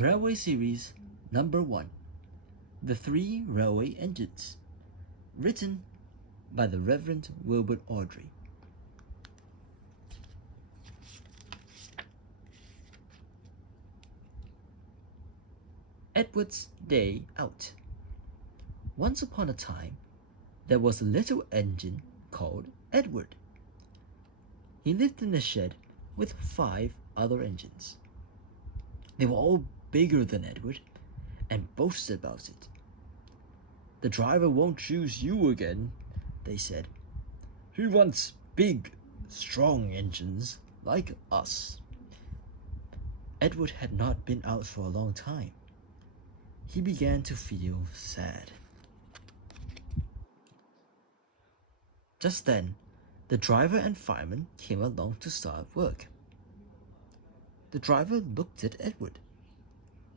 Railway Series Number 1, The Three Railway Engines, written by the Reverend Wilbert Awdry. Edward's Day Out. Once upon a time, there was a little engine called Edward. He lived in a shed with 5 other engines. They were all bigger than Edward and boasted about it. "The driver won't choose you again," they said. "He wants big, strong engines like us." Edward had not been out for a long time. He began to feel sad. Just then, the driver and fireman came along to start work. The driver looked at Edward.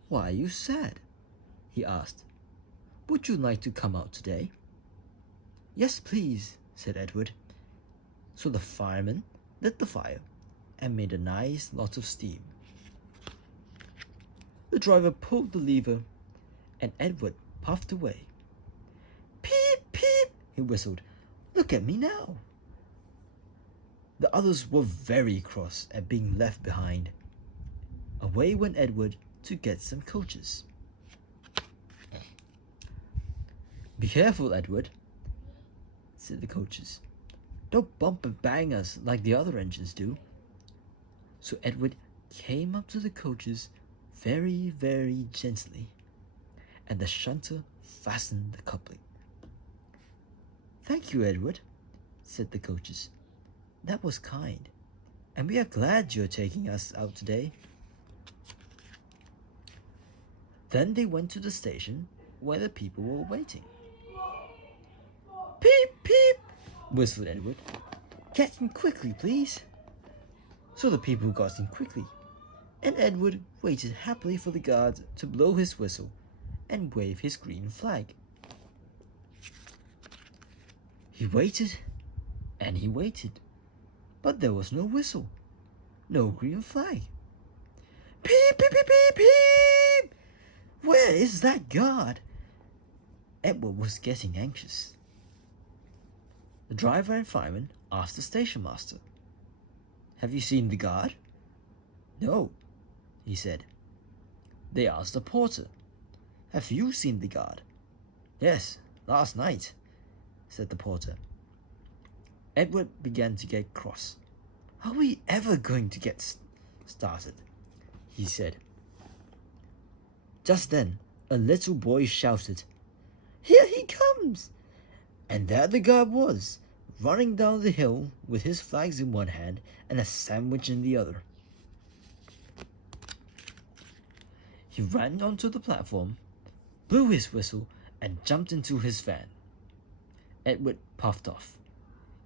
"Why are you sad?" he asked. "Would you like to come out today?" "Yes, please," said Edward. So the fireman lit the fire and made a nice lot of steam. The driver pulled the lever and Edward puffed away. "Peep, peep," he whistled. "Look at me now." The others were very cross at being left behind. Away went Edward to get some coaches. "Be careful, Edward," said the coaches. "Don't bump and bang us like the other engines do." So Edward came up to the coaches very, very gently, and the shunter fastened the coupling. "Thank you, Edward," said the coaches. "That was kind, and we are glad you're taking us out today." Then they went to the station where the people were waiting. "Peep, peep," whistled Edward. "Get in quickly, please." So the people got in quickly, and Edward waited happily for the guard to blow his whistle and wave his green flag. He waited and he waited, but there was no whistle, no green flag. "Peep, peep, peep, peep, peep! Where is that guard?" Edward was getting anxious. The driver and fireman asked the station master, "Have you seen the guard?" "No," he said. They asked the porter, "Have you seen the guard?" "Yes, last night," said the porter. Edward began to get cross. "Are we ever going to get started?" he said. Just then, a little boy shouted, "Here he comes!" And there the guard was, running down the hill with his flags in one hand and a sandwich in the other. He ran onto the platform, blew his whistle, and jumped into his van. Edward puffed off.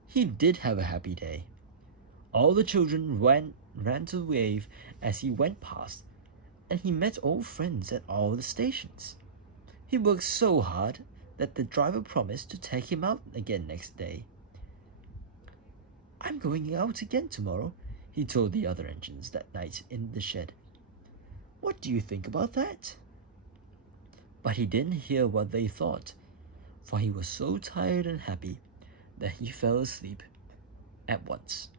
He did have a happy day. All the children ran to wave as he went past, and he met old friends at all the stations. He worked so hard that the driver promised to take him out again next day. "I'm going out again tomorrow," he told the other engines that night in the shed. "What do you think about that?" But he didn't hear what they thought, for he was so tired and happy that he fell asleep at once.